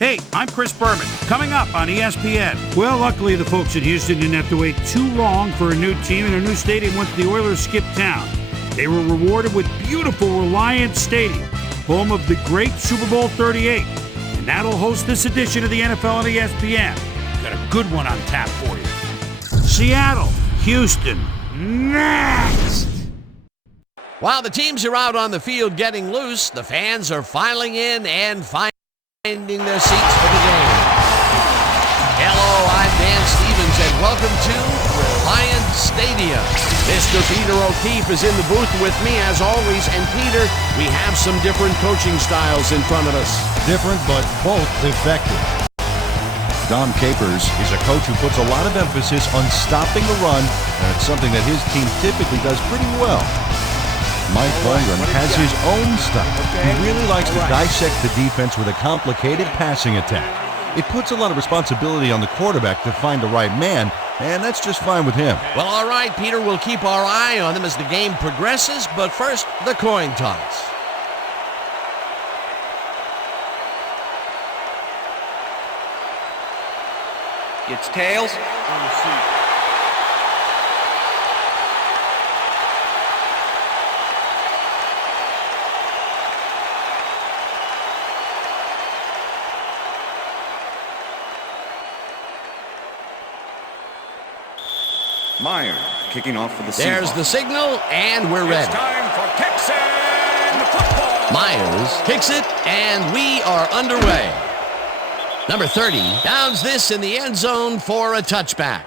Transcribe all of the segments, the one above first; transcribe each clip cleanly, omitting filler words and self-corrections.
Hey, I'm Chris Berman. Coming up on ESPN. Well, luckily the folks at Houston didn't have to wait too long for a new team, and a new stadium once the Oilers skipped town. They were rewarded with beautiful Reliant Stadium, home of the great Super Bowl 38. And that'll host this edition of the NFL on ESPN. Got a good one on tap for you. Seattle, Houston, next! While the teams are out on the field getting loose, the fans are filing in and finding their seats for the game. Hello, I'm Dan Stevens, and welcome to Reliant Stadium. Mr. Peter O'Keefe is in the booth with me, as always, and Peter, we have some different coaching styles in front of us. Different, but both effective. Dom Capers is a coach who puts a lot of emphasis on stopping the run, and it's something that his team typically does pretty well. Mike Holmgren has his own style. He really likes to dissect the defense with a complicated passing attack. It puts a lot of responsibility on the quarterback to find the right man, and that's just fine with him. Well, all right, Peter, we'll keep our eye on them as the game progresses, but first, the coin toss. It's tails. Myers kicking off for the Seahawks. There's the signal, and we're ready. It's time for Texan football. Myers kicks it, and we are underway. Number 30 downs this in the end zone for a touchback.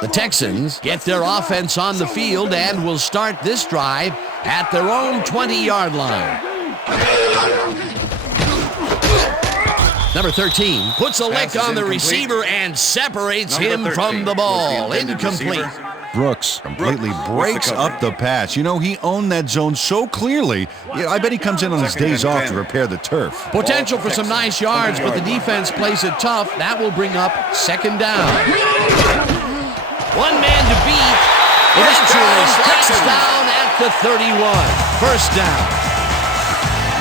The Texans get their offense on the field and will start this drive at their own 20-yard line. Number 13 puts a lick on the receiver and separates him from the ball. Incomplete. Brooks completely breaks up the pass. You know, he owned that zone so clearly. Yeah, I bet he comes in on his days off to repair the turf. Potential for some nice yards, but the defense plays it tough. That will bring up second down. One man to beat. Eventually slides down at the 31. First down.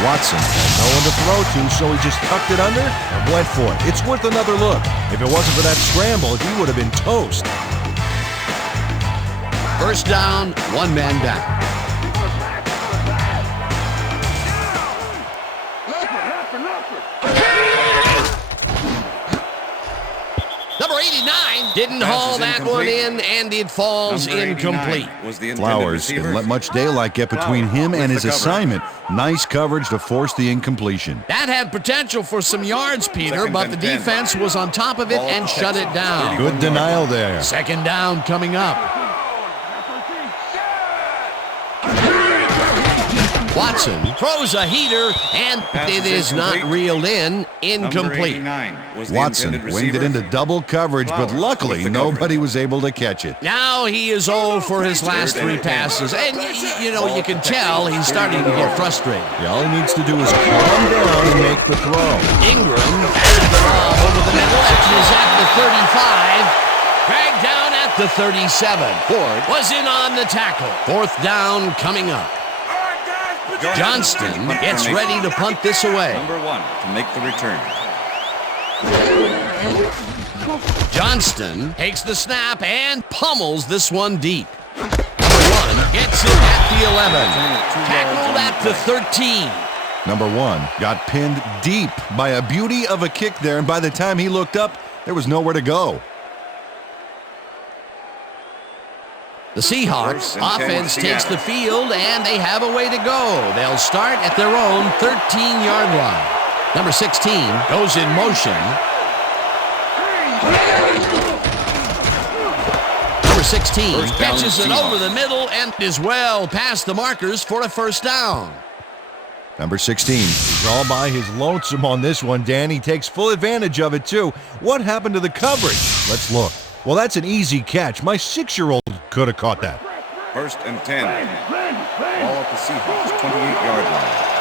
Watson had no one to throw to, so he just tucked it under and went for it. It's worth another look. If it wasn't for that scramble, he would have been toast. First down, one man down. Number 89 didn't haul that one in, and it falls incomplete. Flowers didn't let much daylight get between him and his assignment. Nice coverage to force the incompletion. That had potential for some yards, Peter, but the defense was on top of it and shut it down. Good denial there. Second down coming up. Watson throws a heater, and it is not reeled in. Incomplete. Watson winged it into double coverage, but luckily nobody was able to catch it. Now he is 0 for his last three passes, and you know, you can tell he's starting to get frustrated. Yeah, all he needs to do is calm down and make the throw. Ingram has the ball over the middle, is at the 35. Dragged down at the 37. Ford was in on the tackle. Fourth down coming up. Johnston gets ready to punt this away. Number 1 to make the return. Johnston takes the snap and pummels this one deep. Number 1 gets it at the 11. Tackled at the 13. Number 1 got pinned deep by a beauty of a kick there, and by the time he looked up, there was nowhere to go. The Seahawks offense takes the field, and they have a way to go. They'll start at their own 13-yard line. Number 16 goes in motion. Number 16 catches it over the middle and is well past the markers for a first down. Number 16 is all by his lonesome on this one, Dan. He takes full advantage of it, too. What happened to the coverage? Let's look. Well, that's an easy catch. My 6-year-old could have caught that. First and 10. Ball at the Seahawks, 28-yard line.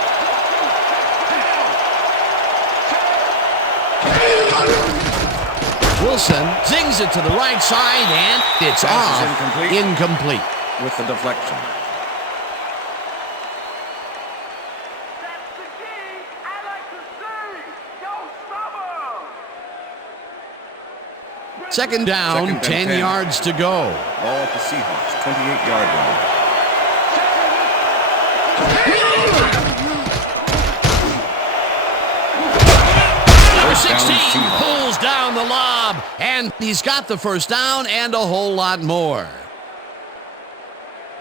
Wilson zings it to the right side, and it's off. Incomplete. with the deflection. Second down, 10 yards to go. Ball at the Seahawks, 28-yard line. Number 16 pulls down the lob, and he's got the first down and a whole lot more.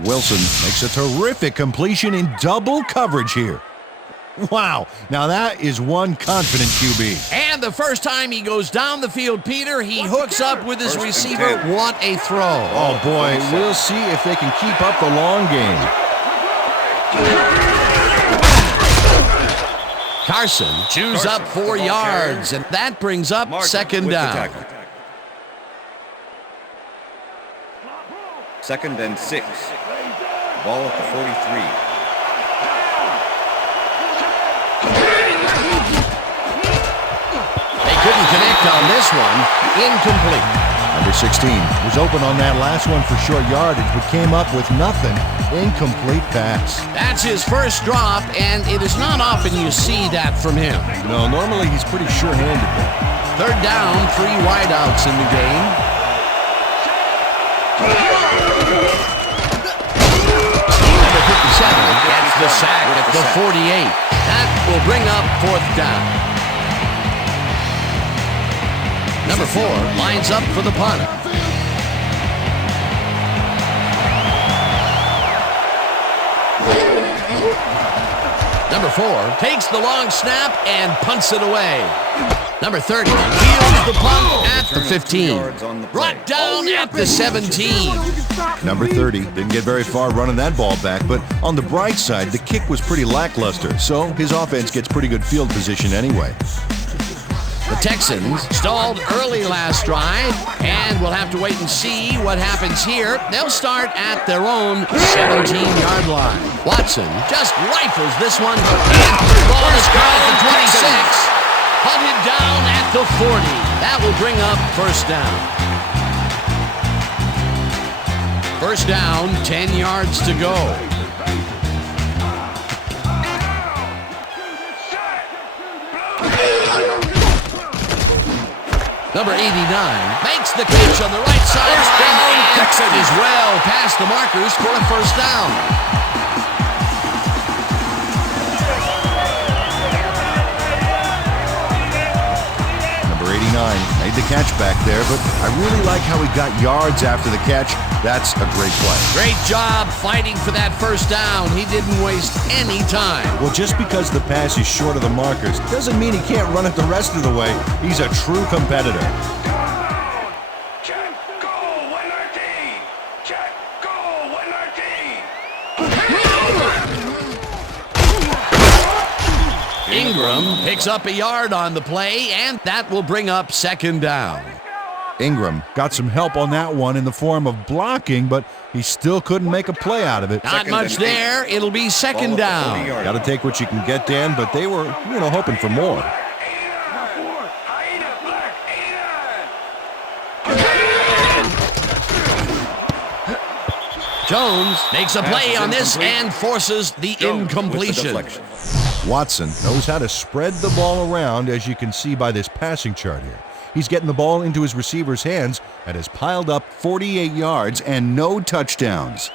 Wilson makes a terrific completion in double coverage here. Wow, now that is one confident QB. And the first time he goes down the field, Peter, he hooks up with his receiver. What a throw. Oh, boy, we'll see if they can keep up the long game. Carson chews up 4 yards, and that brings up second down. Second and 6. Ball at the 43. Couldn't connect on this one. Incomplete. Number 16 was open on that last one for short yardage, but came up with nothing. Incomplete pass. That's his first drop, and it is not often you see that from him. No, normally he's pretty sure-handed. Third down, 3 wideouts in the game. Number 57 gets the sack at the 48. That will bring up fourth down. Number 4 lines up for the punter. Number 4 takes the long snap and punts it away. Number 30 fields the punt at the 15. Brought down at the 17. Number 30 didn't get very far running that ball back, but on the bright side, the kick was pretty lackluster, so his offense gets pretty good field position anyway. The Texans stalled early last drive, and we'll have to wait and see what happens here. They'll start at their own 17-yard line. Watson just rifles this one, and the ball is caught at the 26. Hunted down at the 40. That will bring up first down. First down, 10 yards to go. Number 89 makes the catch on the right side. Texan is well past the markers for a first down. Number 89 made the catch back there, but I really like how he got yards after the catch. That's a great play. Great job fighting for that first down. He didn't waste any time. Well, just because the pass is short of the markers doesn't mean he can't run it the rest of the way. He's a true competitor. Check, go, winner team! Check, go, winner team! Ingram picks up a yard on the play, and that will bring up second down. Ingram got some help on that one in the form of blocking, but he still couldn't make a play out of it. Not much there. It'll be second down. Got to take what you can get, Dan, but they were, hoping for more. Jones makes a play on this and forces the incompletion. Watson knows how to spread the ball around, as you can see by this passing chart here. He's getting the ball into his receiver's hands and has piled up 48 yards and no touchdowns.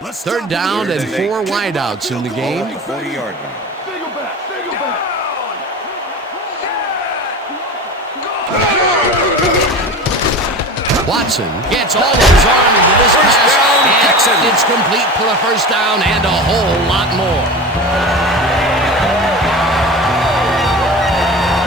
Third down and 4 wideouts in the game. 40-yard line. Watson gets all of his arm into this pass, and it's complete for a first down and a whole lot more.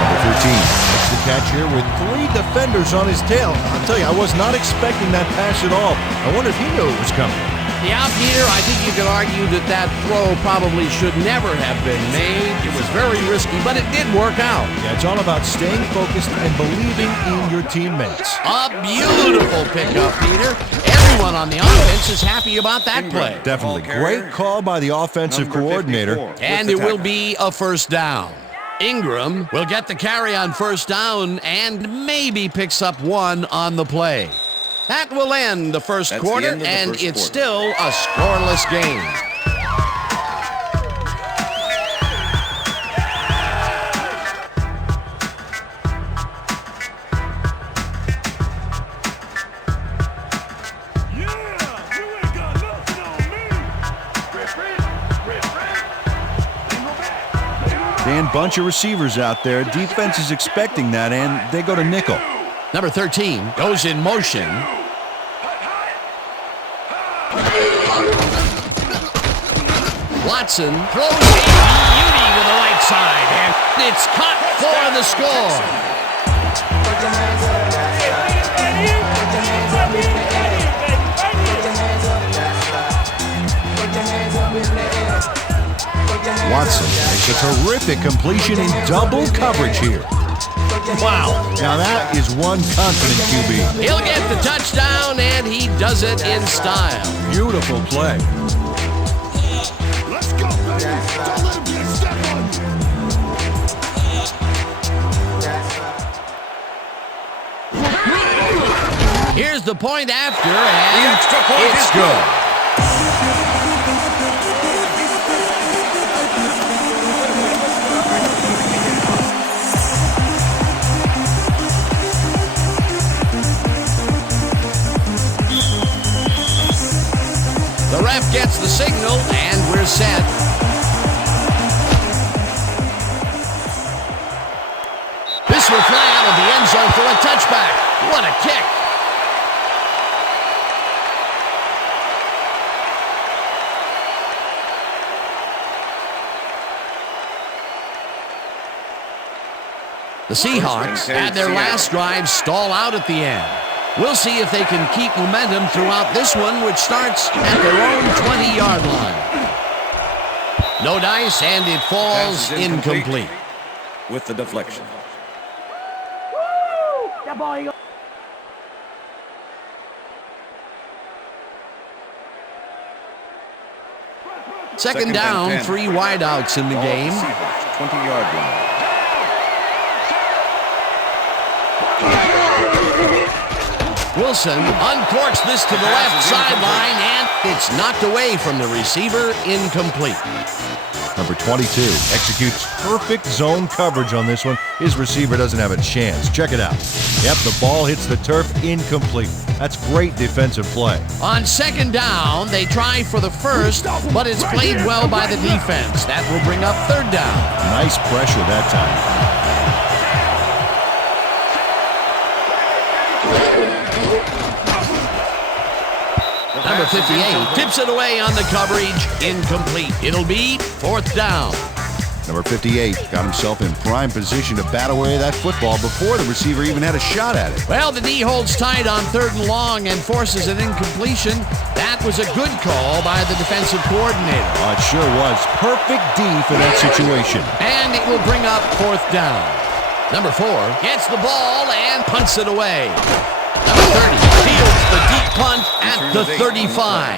Number 13 makes the catch here with 3 defenders on his tail. I'll tell you, I was not expecting that pass at all. I wonder if he knew it was coming. Yeah, Peter, I think you could argue that throw probably should never have been made. It was very risky, but it did work out. Yeah, it's all about staying focused and believing in your teammates. A beautiful pickup, Peter. Everyone on the offense is happy about that play. Definitely. Great call by the offensive coordinator. And it will be a first down. Ingram will get the carry on first down and maybe picks up one on the play. That will end the first quarter, and it's still a scoreless game. Dan, bunch of receivers out there. Defense is expecting that, and they go to nickel. Number 13 goes in motion. Watson throws a beauty to the right side, and it's caught for the score. Watson makes a terrific completion in double coverage here. Wow. Now that is one confident QB. He'll get the touchdown, and he does it in style. Beautiful play. Let's go, baby. Don't let him get a step on you. Here's the point after, and The extra point it's is good. The ref gets the signal, and we're set. This will fly out of the end zone for a touchback. What a kick. The Seahawks had their last drive stall out at the end. We'll see if they can keep momentum throughout this one, which starts at their own 20-yard line. No dice, and it falls incomplete. With the deflection. Second down, 10. 3 wideouts in the Ball at game. Seahawks 20-yard line. Wilson uncorks this to the left sideline, and it's knocked away from the receiver, incomplete. Number 22 executes perfect zone coverage on this one. His receiver doesn't have a chance. Check it out. Yep, the ball hits the turf, incomplete. That's great defensive play. On second down, they try for the first, but it's played well by the defense. That will bring up third down. Nice pressure that time. Number 58 tips it away on the coverage, incomplete. It'll be fourth down. Number 58 got himself in prime position to bat away that football before the receiver even had a shot at it. Well, the D holds tight on third and long and forces an incompletion. That was a good call by the defensive coordinator. Oh, it sure was. Perfect D for that situation. And it will bring up fourth down. Number 4 gets the ball and punts it away. Number 30 fields the deep punt at the 35.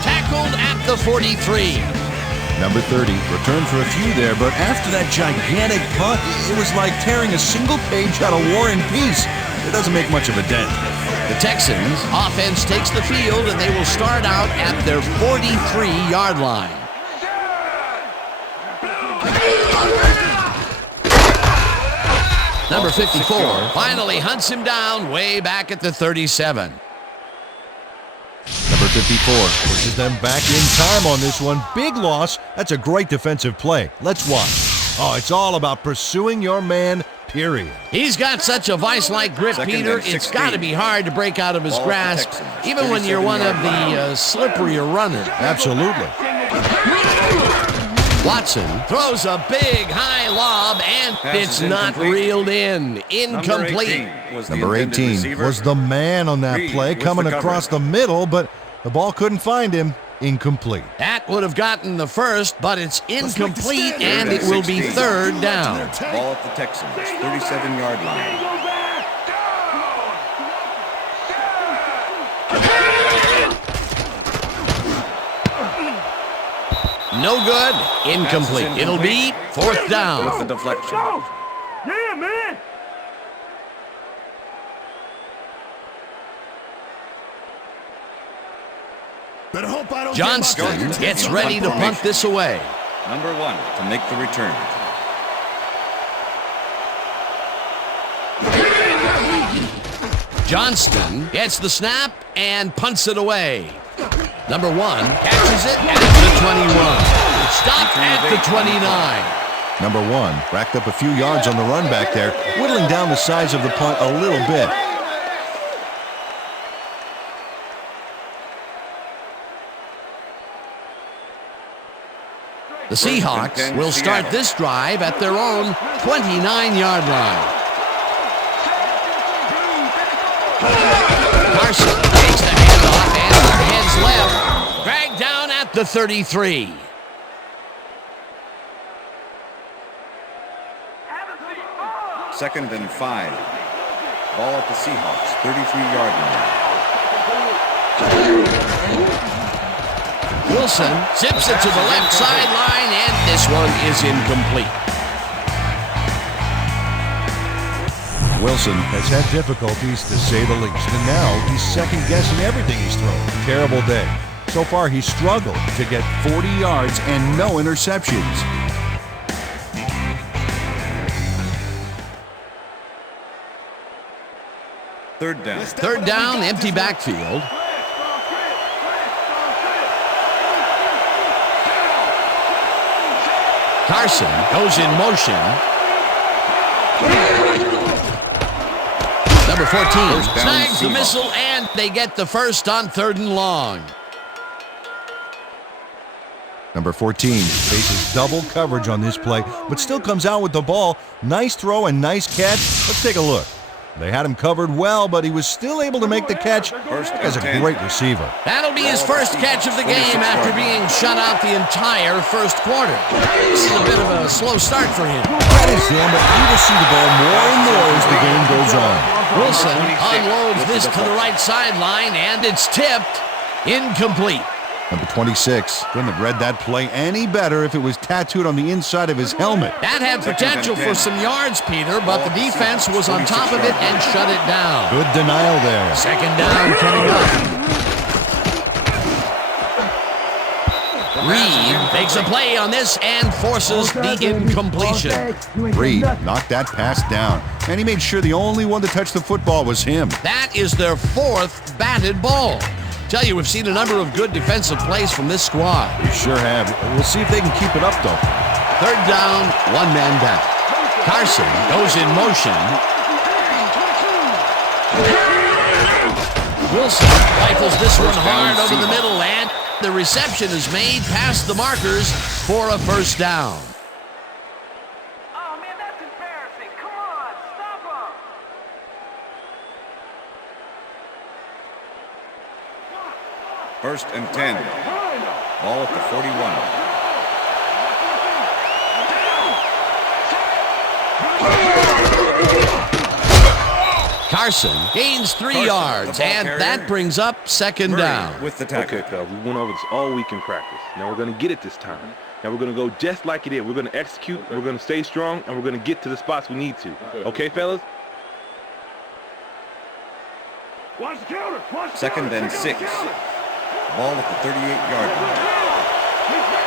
Tackled at the 43. Number 30 returned for a few there, but after that gigantic punt, it was like tearing a single page out of War and Peace. It doesn't make much of a dent. The Texans offense takes the field, and they will start out at their 43-yard line. Number 54 finally hunts him down way back at the 37. Number 54 pushes them back in time on this one. Big loss. That's a great defensive play. Let's watch. Oh, it's all about pursuing your man, period. He's got such a vice-like grip, Peter. It's got to be hard to break out of his grasp, even when you're one of the slipperier runners. Absolutely. Watson throws a big high lob, and it's not reeled in. Incomplete. Number 18 was the man on that play, coming across the middle, but the ball couldn't find him. Incomplete. That would have gotten the first, but it's incomplete, and it will be third down. Ball at the Texans, 37-yard line. No good. Incomplete. It'll be 4th down. with the deflection. Yeah, man. Johnston gets ready to punt this away. Number 1 to make the return. Johnston gets the snap and punts it away. Number 1 catches it at the 21. Stopped at the 29. Number 1 racked up a few yards on the run back there, whittling down the size of the punt a little bit. The Seahawks will start this drive at their own 29-yard line. Carson takes the handoff and heads left. Dragged down at the 33. Second and 5. Ball at the Seahawks, 33-yard line. Wilson zips it to the left sideline, and this one is incomplete. Wilson has had difficulties, to say the least, and now he's second-guessing everything he's thrown. Terrible day. So far, he's struggled to get 40 yards and no interceptions. Third down. 3rd down, empty backfield. Carson goes in motion. Number 14 snags the missile, and they get the first on 3rd and long. Number 14 faces double coverage on this play, but still comes out with the ball. Nice throw and nice catch. Let's take a look. They had him covered well, but he was still able to make the catch as a great receiver. That'll be his first catch of the game after being shut out the entire first quarter. This is a bit of a slow start for him. That is him, but he will see the ball more and more as the game goes on. Wilson unloads this to the right sideline, and it's tipped. Incomplete. Number 26 couldn't have read that play any better if it was tattooed on the inside of his helmet. That had potential for some yards, Peter, but the defense was on top of it and shut it down. Good denial there. 2nd down coming up. Reed makes a play on this and forces the incompletion. Reed knocked that pass down, and he made sure the only one to touch the football was him. That is their 4th batted ball. Tell you, we've seen a number of good defensive plays from this squad. We sure have. We'll see if they can keep it up, though. 3rd down, 1 man back. Carson goes in motion. Wilson rifles this one hard over the middle, and the reception is made past the markers for a first down. Oh, man, that's embarrassing. Come on, stop him. First and 10. Ball at the 41. Carson gains 3 yards, and that brings up 2nd down. With the tackle. Okay, fellas, we went over this all week in practice. Now we're going to get it this time. Now we're going to go just like it is. We're going to execute, we're going to stay strong, and we're going to get to the spots we need to. Okay, fellas? Watch the counter. Watch the Second counter. and Check 6. it out, counter. Ball at the 38-yard line. He's back.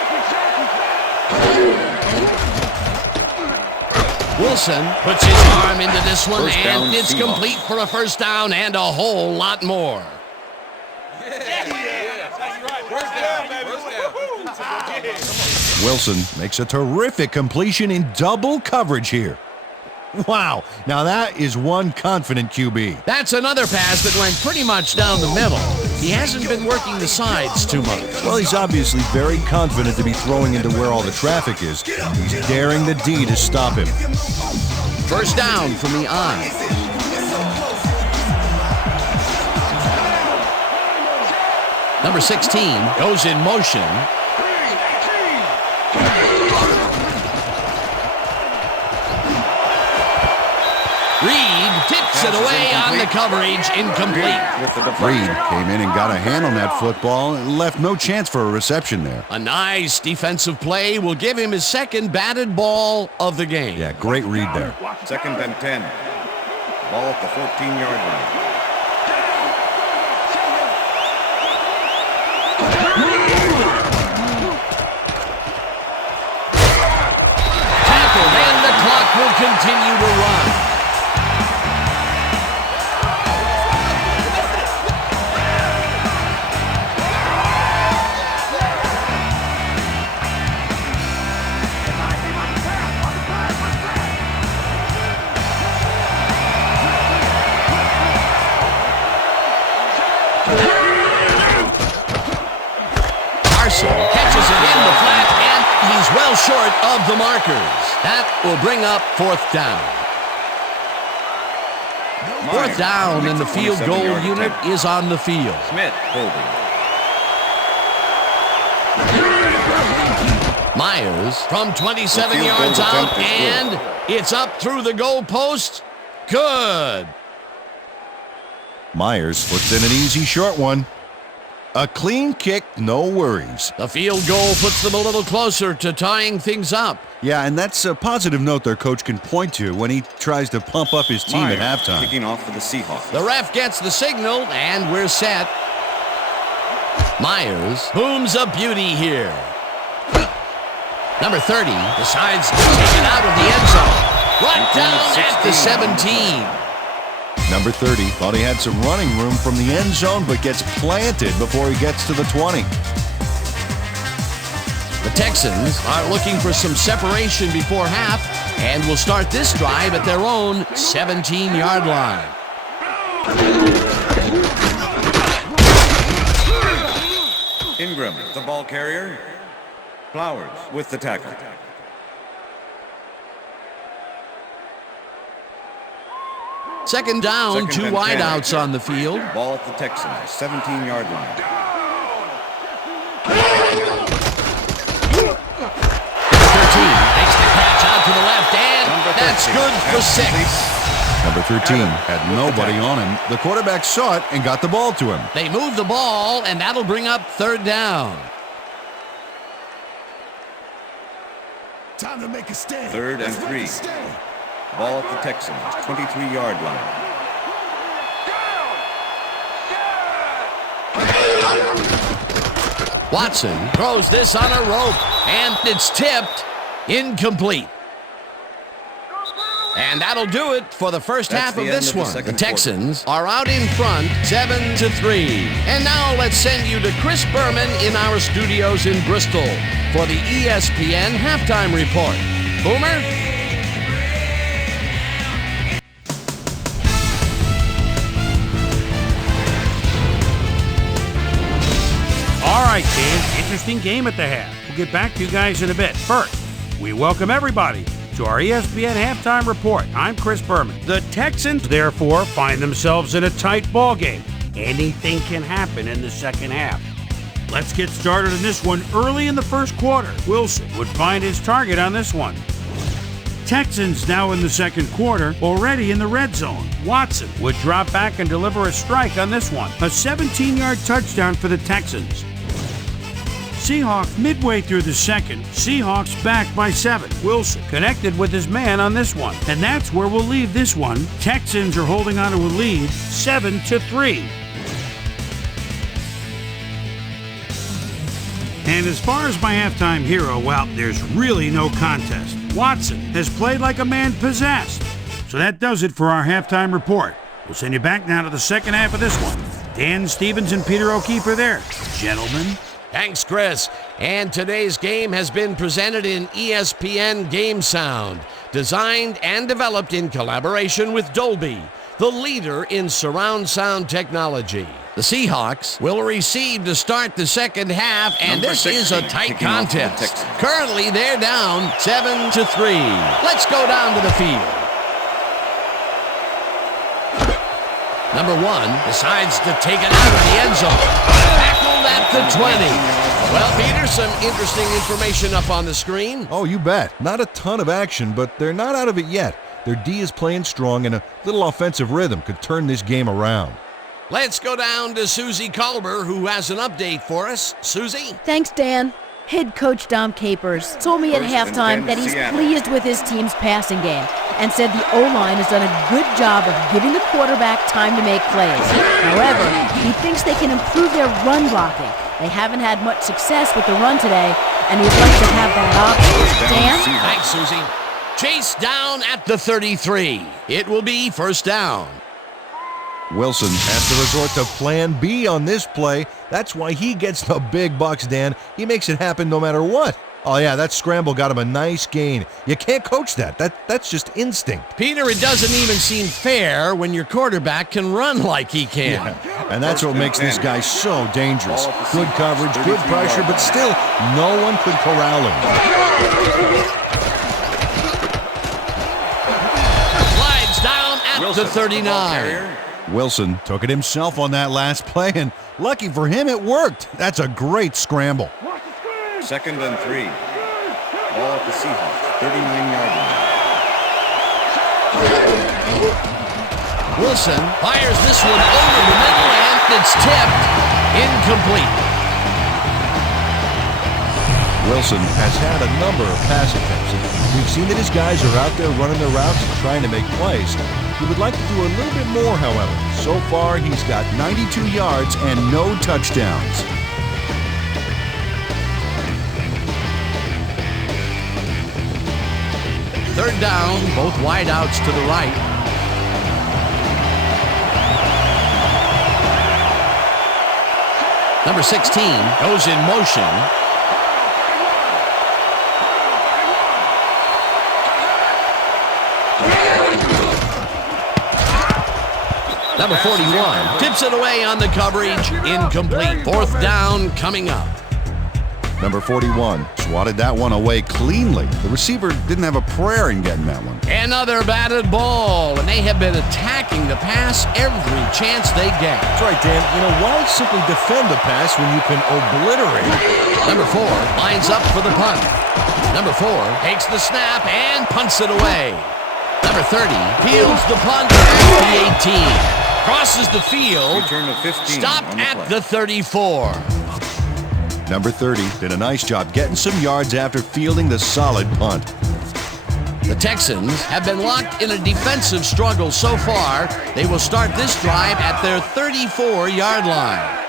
Wilson puts his arm into this one, First down, and it's Seahawks. complete for a first down and a whole lot more. Wilson makes a terrific completion in double coverage here. Wow, now that is one confident QB. That's another pass that went pretty much down the middle. He hasn't been working the sides too much. Well, he's obviously very confident to be throwing into where all the traffic is. He's daring the D to stop him. First down from the I. Number 16 goes in motion. Reed tips it away on the coverage, incomplete. With the Reed deflection. came in and got a hand on that football and left no chance for a reception there. A nice defensive play will give him his second batted ball of the game. Yeah, great read there. 2nd and 10. Ball at the 14-yard line. Tackled, and the clock will continue to run. Catches it in the flat, and he's well short of the markers. That will bring up 4th down. 4th down, and the field goal unit is on the field. Smith holding. Myers from 27 The field yards goal out, attempt is and it's up through the goal post. Good. Myers puts in an easy short one. A clean kick, no worries. The field goal puts them a little closer to tying things up. Yeah, and that's a positive note their coach can point to when he tries to pump up his team at Myers halftime. kicking off for the Seahawks. The ref gets the signal, and we're set. Myers booms a beauty here. Number 30 decides to take it out of the end zone. Right down at the 17. Number 30 thought he had some running room from the end zone, but gets planted before he gets to the 20. The Texans are looking for some separation before half and will start this drive at their own 17-yard line. Ingram, the ball carrier. Flowers with the tackle. Second down, 2nd two and 10. wideouts on the field. Ball at the Texans, 17-yard line. 13 makes the catch out to the left, and that's good for 6. Number 13 had nobody on him. The quarterback saw it and got the ball to him. They move the ball, and that'll bring up 3rd down. Time to make a stand. 3rd and 3. Ball at the Texans, 23-yard line. Watson throws this on a rope, and it's tipped. Incomplete. And that'll do it for the first That's half the of end this of the one. The second Texans are out in front, 7-3. And now let's send you to Chris Berman in our studios in Bristol for the ESPN Halftime Report. Boomer? All right, Dan, interesting game at the half. We'll get back to you guys in a bit. First, we welcome everybody to our ESPN Halftime Report. I'm Chris Berman. The Texans, therefore, find themselves in a tight ball game. Anything can happen in the second half. Let's get started in this one early in the first quarter. Wilson would find his target on this one. Texans now in the second quarter, already in the red zone. Watson would drop back and deliver a strike on this one. A 17-yard touchdown for the Texans. Seahawks midway through the second. Seahawks back by 7. Wilson connected with his man on this one. And that's where we'll leave this one. Texans are holding on to a lead, 7-3. And as far as my halftime hero, well, there's really no contest. Watson has played like a man possessed. So that does it for our halftime report. We'll send you back now to the second half of this one. Dan Stevens and Peter O'Keefe are there. Gentlemen. Thanks, Chris. And today's game has been presented in ESPN Game Sound, designed and developed in collaboration with Dolby, the leader in surround sound technology. The Seahawks will receive to start the second half, and Number this is a 16 tight kicking off for the contest. Texans. Currently, they're down 7-3. Let's go down to the field. Number 1 decides to take it out of the end zone. Tackled at the 20. Well, Peter, some interesting information up on the screen. Oh, you bet. Not a ton of action, but they're not out of it yet. Their D is playing strong, and a little offensive rhythm could turn this game around. Let's go down to Susie Culber, who has an update for us. Susie? Thanks, Dan. Head coach Dom Capers told me at First and halftime 10, that he's Seattle. pleased with his team's passing game and said the O-line has done a good job of giving the quarterback time to make plays. However, he thinks they can improve their run blocking. They haven't had much success with the run today, and he'd like to have that option. Dan? Thanks, Susie. Chase down at the 33. It will be first down. Wilson has to resort to plan B on this play. That's why he gets the big bucks, Dan. He makes it happen no matter what. Oh, yeah, that scramble got him a nice gain. You can't coach that. That's just instinct. Peter, it doesn't even seem fair when your quarterback can run like he can. Yeah, and that's what makes this guy so dangerous. Good coverage, good pressure, but still, no one could corral him. Slides down at the 39. Wilson took it himself on that last play, and lucky for him, it worked. That's a great scramble. Second and 3. Ball at the Seahawks, 39-yard line. Wilson fires this one over the middle, and it's tipped. Incomplete. Wilson has had a number of pass attempts. We've seen that his guys are out there running their routes and trying to make plays. He would like to do a little bit more, however. So far, he's got 92 yards and no touchdowns. Third down, both wideouts to the right. Number 16 goes in motion. Number 41 tips it away on the coverage. Incomplete. Fourth down coming up. Number 41 swatted that one away cleanly. The receiver didn't have a prayer in getting that one. Another batted ball, and they have been attacking the pass every chance they get. That's right, Dan. You know, why simply defend the pass when you can obliterate it? Number 4 lines up for the punt. Number 4 takes the snap and punts it away. Number 30 fields the punt at the 18. Crosses the field. Return to 15 Stopped on the at play. the 34. Number 30 did a nice job getting some yards after fielding the solid punt. The Texans have been locked in a defensive struggle so far. They will start this drive at their 34-yard line.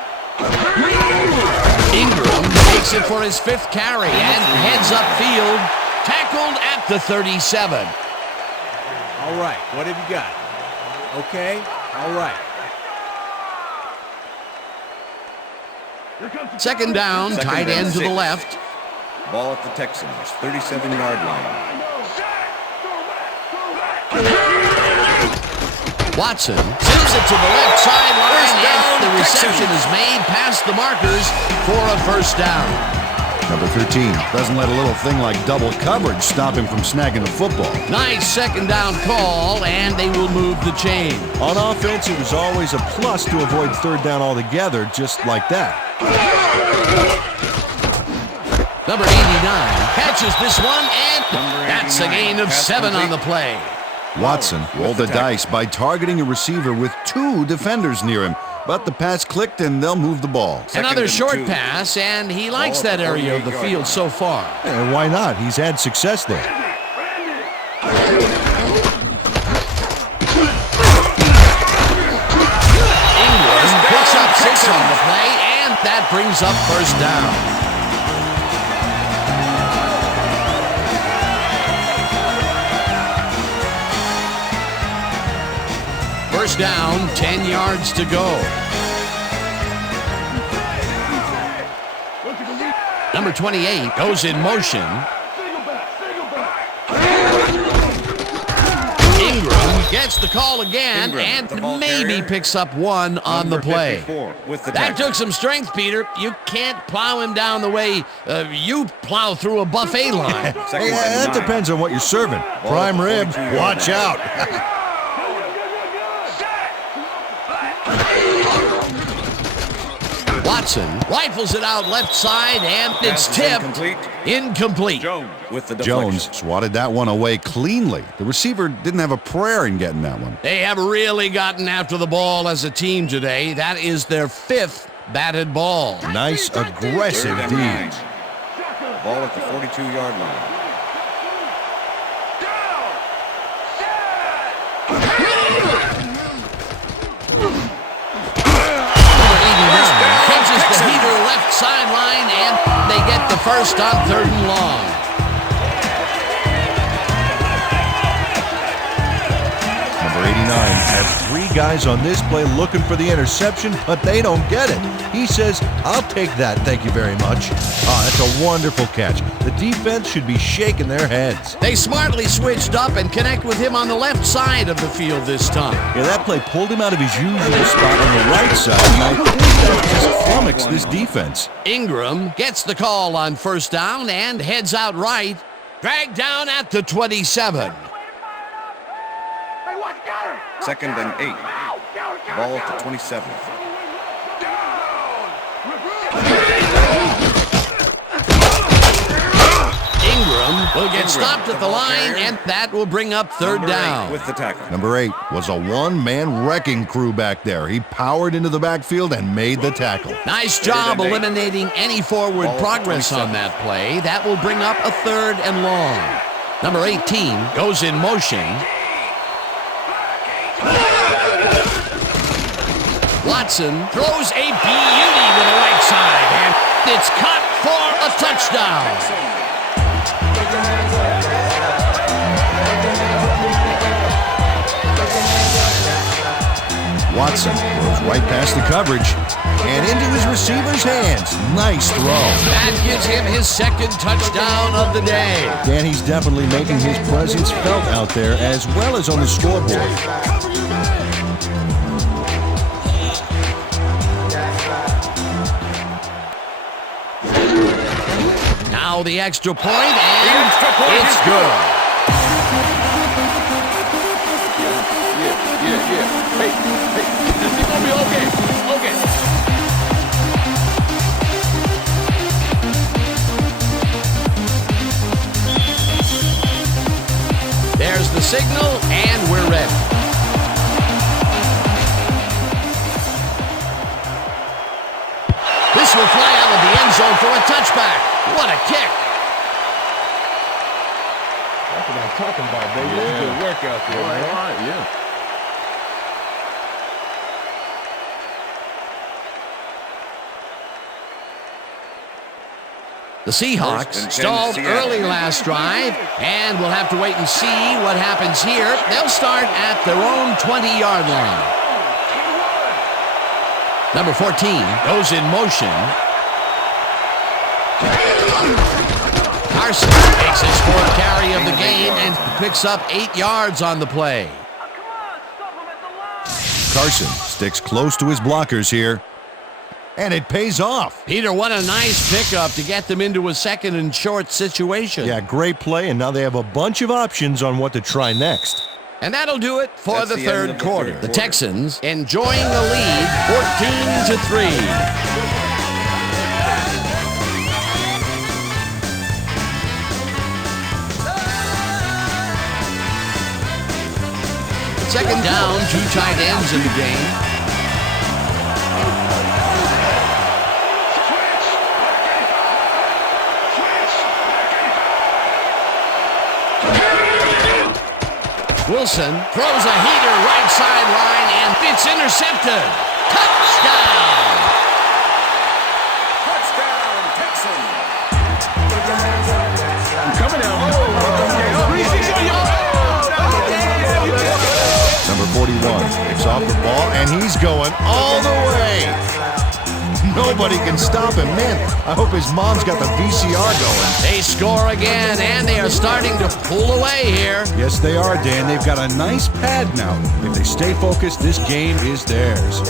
Ingram takes it for his 5th carry and heads upfield, tackled at the 37. All right, what have you got? Okay, all right. Second down, Second tight and end to the 6. left. Ball at the Texans, 37-yard line. Watson sends it to the left sideline, and the reception is made past the markers for a first down. Number 13 doesn't let a little thing like double coverage stop him from snagging the football. Nice second down call, and they will move the chain. On offense, it was always a plus to avoid third down altogether, just like that. Number 89 catches this one, and that's a gain of 7 on the play. Watson rolled the dice by targeting a receiver with 2 defenders near him, but the pass clicked and they'll move the ball. Another and short 2. pass, and he likes Ball at that the area of the 48-yard field line. so far. And why not? He's had success there. Ingram picks up 6 on the play, and that brings up first down. First down, 10 yards to go. Number 28 goes in motion. Ingram gets the call again, Ingram, the ball and maybe carrier. picks up 1 on the Number play. 54 with the That tackle. took some strength, Peter. You can't plow him down the way you plow through a buffet line. Second Yeah, and that 9. depends on what you're serving. Prime rib, 42-yard watch line. out. Watson rifles it out left side, and it's Pass is tipped. Incomplete. Jones with the deflection. Jones swatted that one away cleanly. The receiver didn't have a prayer in getting that one. They have really gotten after the ball as a team today. That is their 5th batted ball. Nice, aggressive Third and D. 9. Ball at the 42-yard line. Catches the heater left sideline, and they get the first on 3rd and long. Number 89 has 3 guys on this play looking for the interception, but they don't get it. He says, I'll take that, thank you very much. That's a wonderful catch. The defense should be shaking their heads. They smartly switched up and connect with him on the left side of the field this time. Yeah, that play pulled him out of his usual spot on the right side, and I think that just flummoxed this defense. Ingram gets the call on 1st down and heads out right. Dragged down at the 27. 2nd and 8. Ball at the 27. Ingram will get stopped at the line, and that will bring up 3rd down. With the tackle. Number 8 was a one-man wrecking crew back there. He powered into the backfield and made the tackle. Nice job eliminating any forward progress on that play. That will bring up a 3rd and long. Number 18 goes in motion. Watson throws a beauty to the right side, and it's caught for a touchdown. Watson throws right past the coverage and into his receiver's hands. Nice throw. That gives him his 2nd touchdown of the day. Dan, he's definitely making his presence felt out there as well as on the scoreboard. Now the extra point, and it's good. Hey, it's gonna be okay. There's the signal, and we're ready. This will fly out of the end zone for a touchback. What a kick. That's what I'm talking about, baby. That's good work out there, man. All right, yeah. The Seahawks stalled early last drive, and we'll have to wait and see what happens here. They'll start at their own 20-yard line. Number 14 goes in motion. Carson makes his 4th carry of the game and picks up 8 yards on the play. Carson sticks close to his blockers here, and it pays off. Peter, what a nice pickup to get them into a 2nd and short situation. Yeah, great play, and now they have a bunch of options on what to try next. And that'll do it for That's the the third end of the quarter. third The quarter. Texans enjoying the lead 14-3. Second down, 2 tight ends in the game. Wilson throws a heater right sideline, and it's intercepted. Touchdown! Touchdown, Texans! Coming out. Number 41 picks off the ball, and he's going all the way. Nobody can stop him. Man, I hope his mom's got the VCR going. They score again, and they are starting to pull away here. Yes, they are, Dan. They've got a nice pad now. If they stay focused, this game is theirs.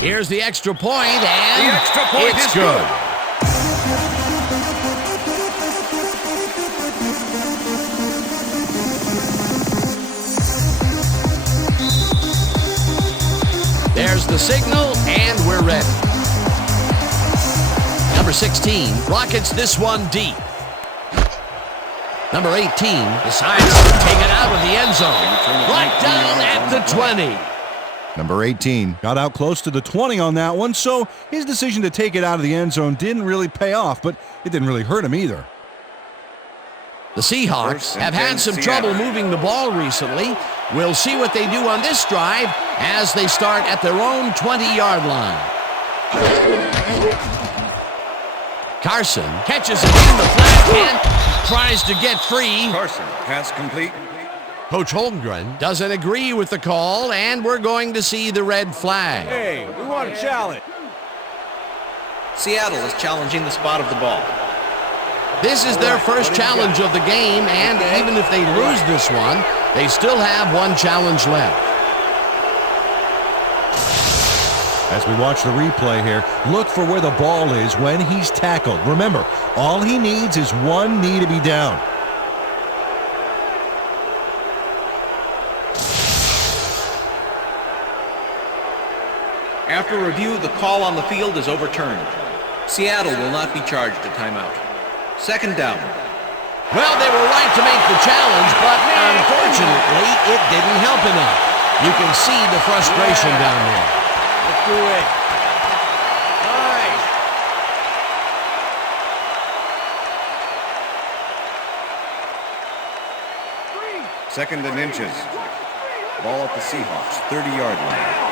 Here's the extra point, and The extra point it's is good. the signal, and we're ready. Number 16 rockets this one deep. Number 18 decides to take it out of the end zone. Brought down at the 20. Number 18 got out close to the 20 on that one, so his decision to take it out of the end zone didn't really pay off, but it didn't really hurt him either. The Seahawks have had some trouble moving the ball recently. We'll see what they do on this drive as they start at their own 20-yard line. Carson catches it in the flat and tries to get free. Carson, pass complete. Coach Holmgren doesn't agree with the call, and we're going to see the red flag. Hey, we want a challenge. Seattle is challenging the spot of the ball. This is their first challenge of the game, and even if they lose this one, they still have one challenge left. As we watch the replay here, look for where the ball is when he's tackled. Remember, all he needs is one knee to be down. After review, the call on the field is overturned. Seattle will not be charged a timeout. Second down. Well, they were right to make the challenge, but unfortunately, it didn't help enough. You can see the frustration down there. Let's do it. Nice. Second and inches. Ball at the Seahawks, 30-yard line.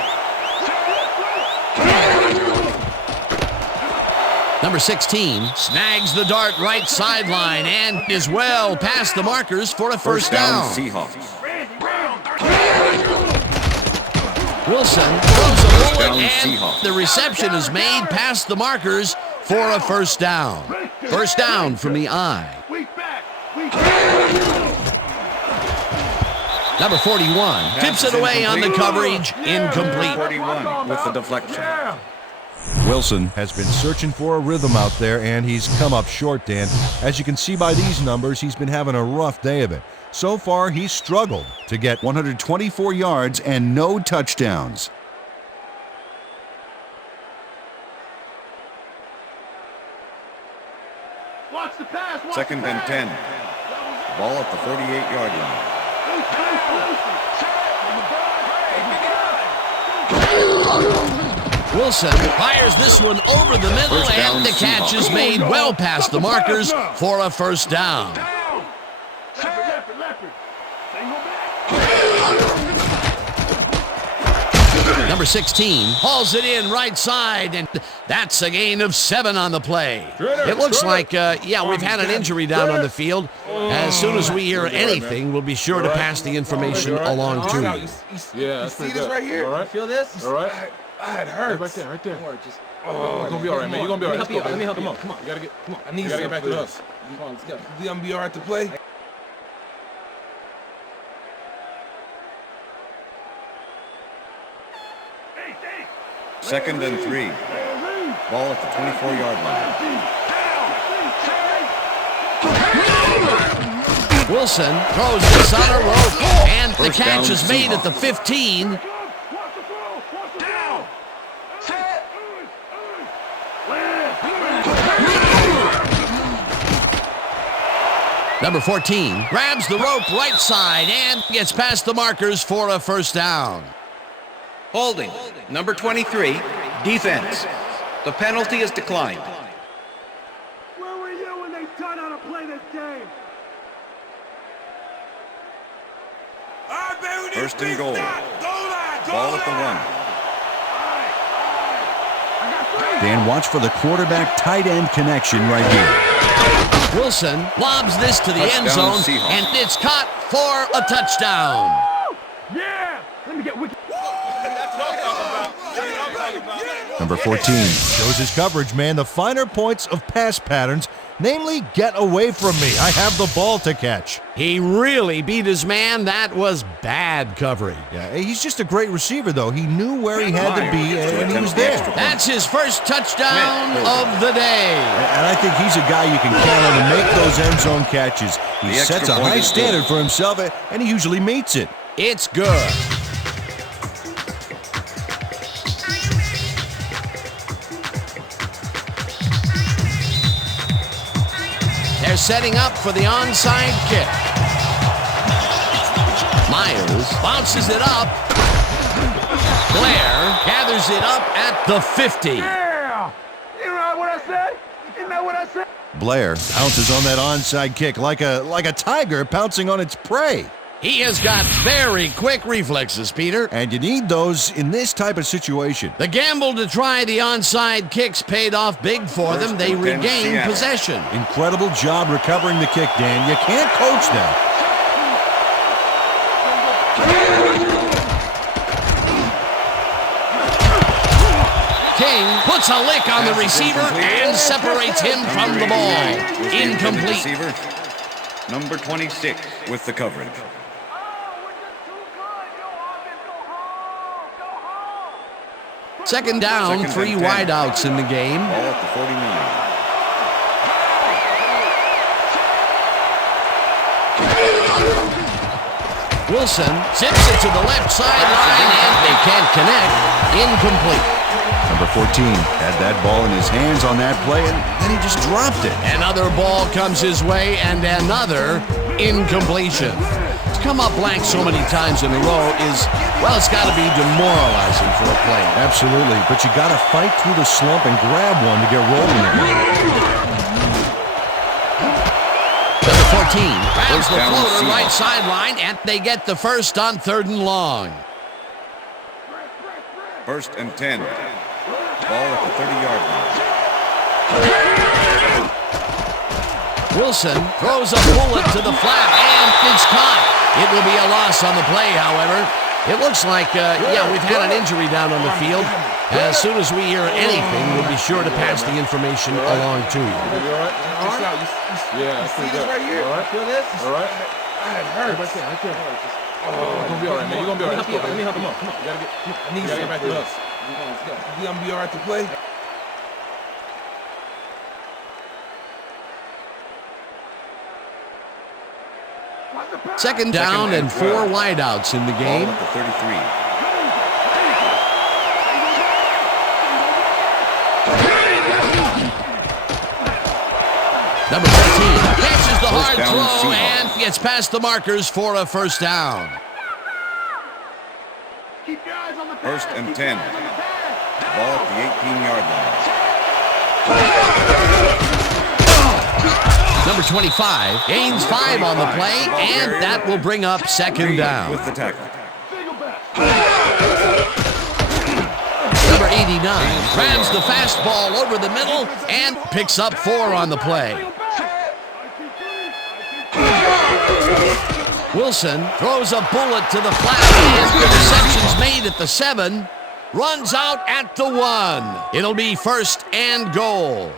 Number 16 snags the dart right sideline and is well past the markers for a first down. Seahawks. Wilson throws a bullet and Seahawks. the reception is made past the markers for a first down. First down from the I. Number 41 tips it away on the coverage, incomplete. 41 with the deflection. Wilson has been searching for a rhythm out there, and he's come up short, Dan. As you can see by these numbers, he's been having a rough day of it. So far, he's struggled to get 124 yards and no touchdowns. Second and 10. Ball at the 38-yard line. Wilson fires this one over the middle, and the catch is made well past the markers for a first down. Number 16 hauls it in right side, and that's a gain of 7 on the play. It looks like, we've had an injury down on the field. As soon as we hear anything, we'll be sure to pass the information along to you. Yeah, you see this right here? All right. Feel this? All right. It hurts. Right there, right there. Don't worry, just. Oh, you're gonna be all right, man. You're gonna be all right. Let's go. Let me help you. Come on. You gotta get. Come on. I need you gotta get back to us. Come on, let's go. You gonna be all right to play? Second and 3. Ball at the 24-yard line. Wilson throws this on a rope, and the catch is made at the 15. Number 14 grabs the rope right side and gets past the markers for a first down. Holding. Number 23, defense. The penalty is declined. Where were you when they taught how to play this game? First and goal. Ball at the 1. Dan, watch for the quarterback-tight end connection right here. Wilson lobs this to the end Touchdown, zone, Seahawks. and it's caught for a touchdown. Yeah! Let me get wicked. Number 14 shows his coverage, man. The finer points of pass patterns, namely, get away from me. I have the ball to catch. He really beat his man. That was bad coverage. Yeah, he's just a great receiver, though. He knew where he had to be, and he was there. That's his first touchdown of the day. And I think he's a guy you can count on to make those end zone catches. He The sets extra a point high is standard good. for himself, and he usually meets it. It's good. They're setting up for the onside kick. Myers bounces it up. Blair gathers it up at the 50. Yeah! You know what I said? You know what I said? Blair pounces on that onside kick like a tiger pouncing on its prey. He has got very quick reflexes, Peter. And you need those in this type of situation. The gamble to try the onside kicks paid off big for them. They regain possession. Incredible job recovering the kick, Dan. You can't coach that. King puts a lick on the receiver and separates him from the ball. Incomplete. Receiver, number 26 with the coverage. Second down, 3 wideouts in the game. Ball at the 49. Wilson zips it to the left sideline, and they can't connect. Incomplete. Number 14 had that ball in his hands on that play, and then he just dropped it. Another ball comes his way, and another incompletion. To come up blank so many times in a row is, well, it's got to be demoralizing for a player. Absolutely, but you got to fight through the slump and grab one to get rolling again. Number 14 grabs the floater right sideline, and they get the first on 3rd and long. 1st and 10. Ball at the 30-yard line. Wilson throws a bullet to the flat, and it's caught. It will be a loss on the play, however. It looks like, we've had an injury down on the field. As soon as we hear anything, we'll be sure to pass the information along to you. Yeah, see this right here? Feel this? All right. It hurts. Right there. Oh, you're gonna be all right, man. You're gonna be all right. Let me help him up. Come on. You gotta get back to us. You gonna be all right to play? Second down and 4 wideouts in the game. Ball at the 33. Number 14 catches the hard down, throw Seahawks. and gets past the markers for a first down. 1st and 10. Ball at the 18-yard line. Number 25 gains 5 on the play, and that will bring up second down. With the tackle. Number 89 grabs the fastball over the middle and picks up 4 on the play. Wilson throws a bullet to the flat, and the reception's made at the 7, runs out at the 1. It'll be 1st and goal.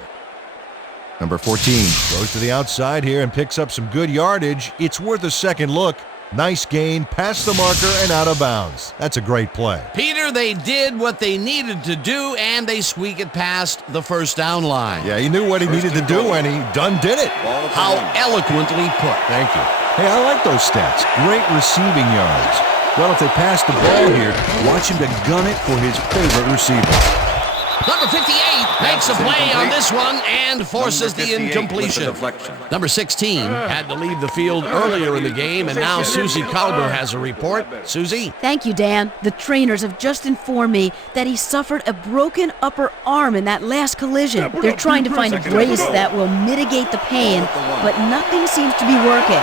Number 14 goes to the outside here and picks up some good yardage. It's worth a second look. Nice gain, past the marker and out of bounds. That's a great play. Peter, they did what they needed to do, and they squeak it past the first down line. Yeah, he knew what he needed to do, and he done did it. How eloquently put. Thank you. Hey, I like those stats. Great receiving yards. Well, if they pass the ball here, watch him to gun it for his favorite receiver. Number 58 makes a play on this one and forces the incompletion. Number 16 had to leave the field earlier in the game, and now Susie Calder has a report. Susie? Thank you, Dan. The trainers have just informed me that he suffered a broken upper arm in that last collision. They're trying to find a brace that will mitigate the pain, but nothing seems to be working.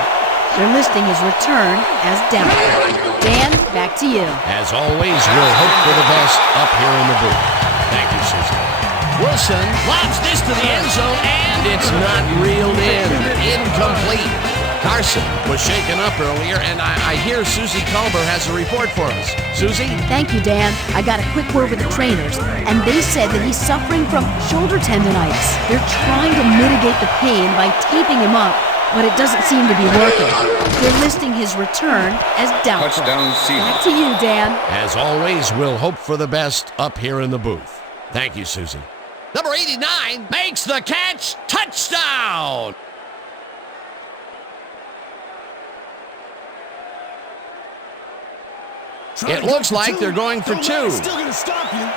They're listing his return as doubtful. Dan, back to you. As always, we'll hope for the best up here in the booth. Thank you, Susie. Wilson lobs this to the end zone, and it's not reeled in. Incomplete. Carson was shaken up earlier, and I hear Susie Culber has a report for us. Susie? Thank you, Dan. I got a quick word with the trainers, and they said that he's suffering from shoulder tendonitis. They're trying to mitigate the pain by taping him up, but it doesn't seem to be working. They're listing his return as doubtful. Touchdown, Seahawks. Back to you, Dan. As always, we'll hope for the best up here in the booth. Thank you, Susie. Number 89 makes the catch. Touchdown! It looks like they're going for 2. Still gonna stop you.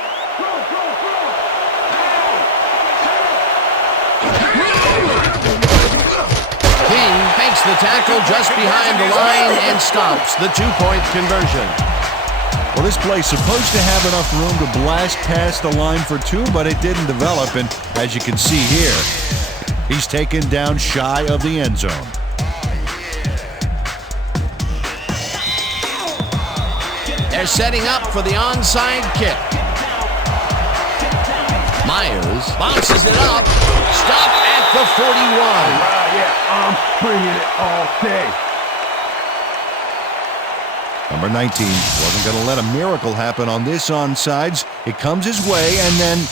makes the tackle just behind the line and stops the two-point conversion. Well, this play's supposed to have enough room to blast past the line for two, but it didn't develop, and as you can see here, he's taken down shy of the end zone. They're setting up for the onside kick. Myers bounces it up. Stop at the 41. Yeah, I'm bringing it all day. Number 19 wasn't going to let a miracle happen on this onside. It comes his way and then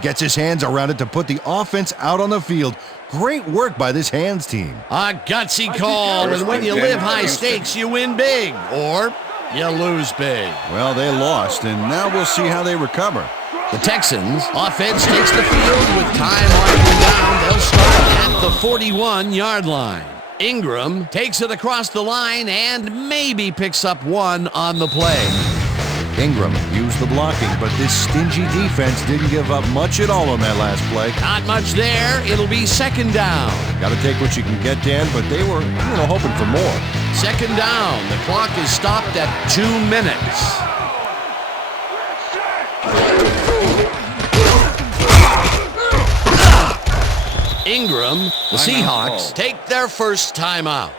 gets his hands around it to put the offense out on the field. Great work by this hands team. A gutsy call, and when you live high stakes, you win big, or you lose big. Well, they lost, and now we'll see how they recover. The Texans offense takes the field with time winding down. They'll start at the 41-yard line. Ingram takes it across the line and maybe picks up one on the play. Ingram used the blocking, but this stingy defense didn't give up much at all on that last play. Not much there. It'll be second down. Got to take what you can get, Dan, but they were, hoping for more. Second down. The clock is stopped at 2 minutes. Ingram, the Seahawks take their first timeout.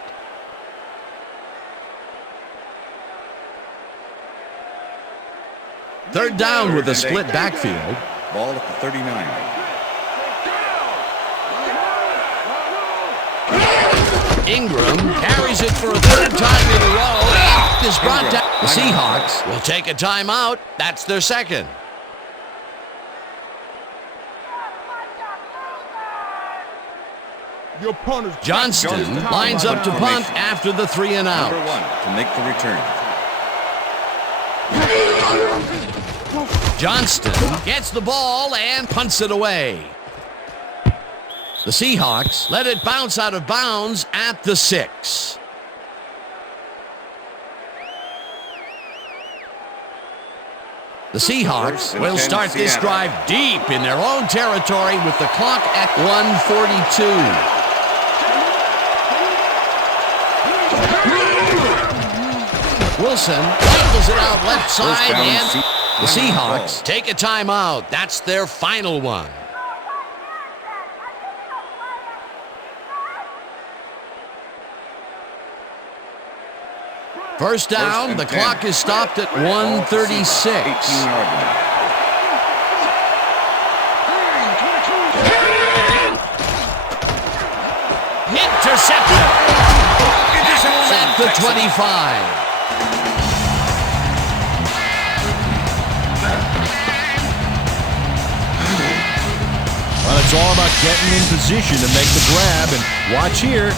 Third down with a split backfield. Ball at the 39. Ingram carries it for a third time in a row and is brought down. The Seahawks will take a timeout. That's their second. Johnston lines up to punt after the 3 and out. Number 1 to make the return. Johnston gets the ball and punts it away. The Seahawks let it bounce out of bounds at the 6. The Seahawks will start this drive deep in their own territory with the clock at 1:42. Wilson rifles it out left side, and the Seahawks take a timeout. That's their final one. First down, the clock is stopped at 1:36. Intercepted. Tackled at the 25. Well, it's all about getting in position to make the grab, and watch here.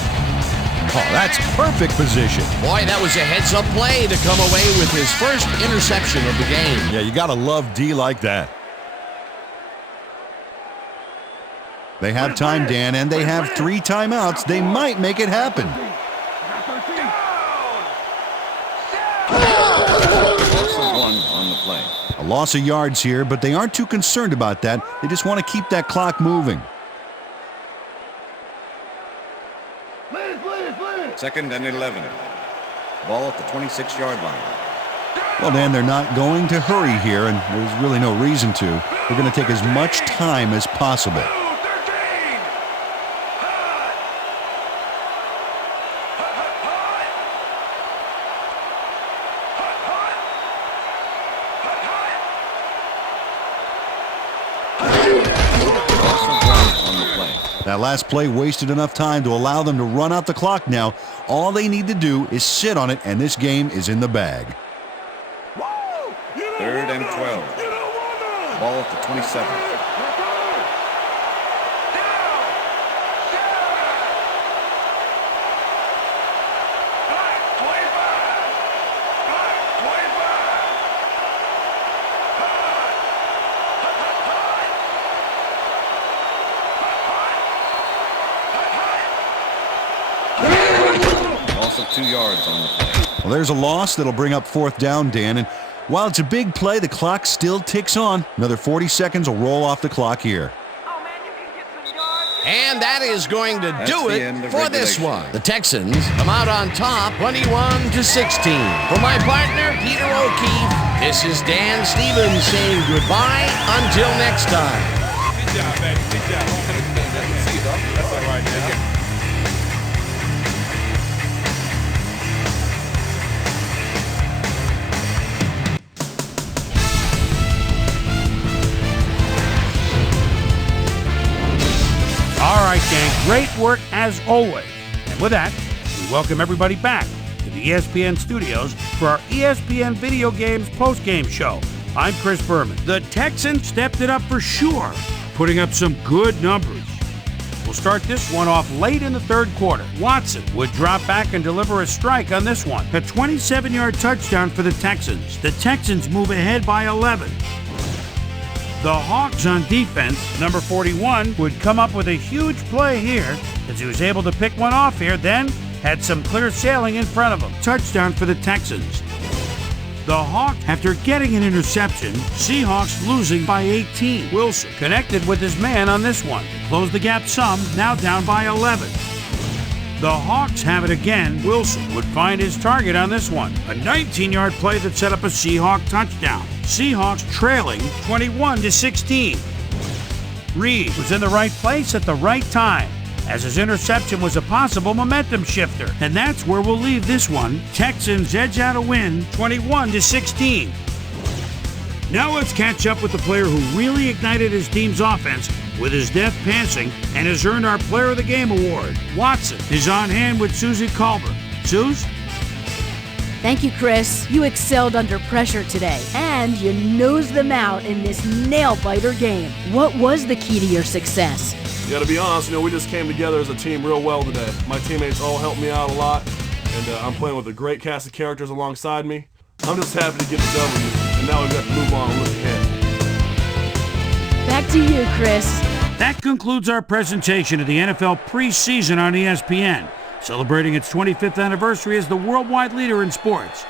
Oh, that's perfect position. Boy, that was a heads-up play to come away with his first interception of the game. Yeah, you got to love D like that. They have time, Dan, and they have 3 timeouts. They might make it happen. On the play. A loss of yards here, but they aren't too concerned about that. They just want to keep that clock moving. Second and 11. Ball at the 26-yard line. Well, Dan, they're not going to hurry here, and there's really no reason to. They're going to take as much time as possible. That last play wasted enough time to allow them to run out the clock now. All they need to do is sit on it, and this game is in the bag. Third and 12. Ball at the 27. Loss of 2 yards on the play. Well, there's a loss that'll bring up fourth down, Dan, and while it's a big play, the clock still ticks on. Another 40 seconds will roll off the clock here. And that is going to That's do the it end of for this regulation. one. The Texans come out on top 21-16. For my partner, Peter O'Keefe, this is Dan Stevens saying goodbye until next time. Good job, baby. Good job. See you, dog. That's all right, man. All right, gang, great work as always. And with that, we welcome everybody back to the ESPN studios for our ESPN Video Games postgame show. I'm Chris Berman. The Texans stepped it up for sure, putting up some good numbers. We'll start this one off late in the third quarter. Watson would drop back and deliver a strike on this one. A 27-yard touchdown for the Texans. The Texans move ahead by 11. The Hawks on defense, number 41, would come up with a huge play here as he was able to pick one off here, then had some clear sailing in front of him. Touchdown for the Texans. The Hawks, after getting an interception, Seahawks losing by 18. Wilson connected with his man on this one. Closed the gap some, now down by 11. The Hawks have it again. Wilson would find his target on this one. A 19-yard play that set up a Seahawk touchdown. Seahawks trailing 21-16. Reed was in the right place at the right time, as his interception was a possible momentum shifter. And that's where we'll leave this one. Texans edge out a win, 21-16. Now let's catch up with the player who really ignited his team's offense with his deft passing and has earned our Player of the Game award. Watson is on hand with Susie Culver. Suze? Thank you, Chris. You excelled under pressure today, and you nosed them out in this nail-biter game. What was the key to your success? Yeah, to be honest, we just came together as a team real well today. My teammates all helped me out a lot, and I'm playing with a great cast of characters alongside me. I'm just happy to get the W, and now we've got to move on and look ahead. Back to you, Chris. That concludes our presentation of the NFL preseason on ESPN, celebrating its 25th anniversary as the worldwide leader in sports.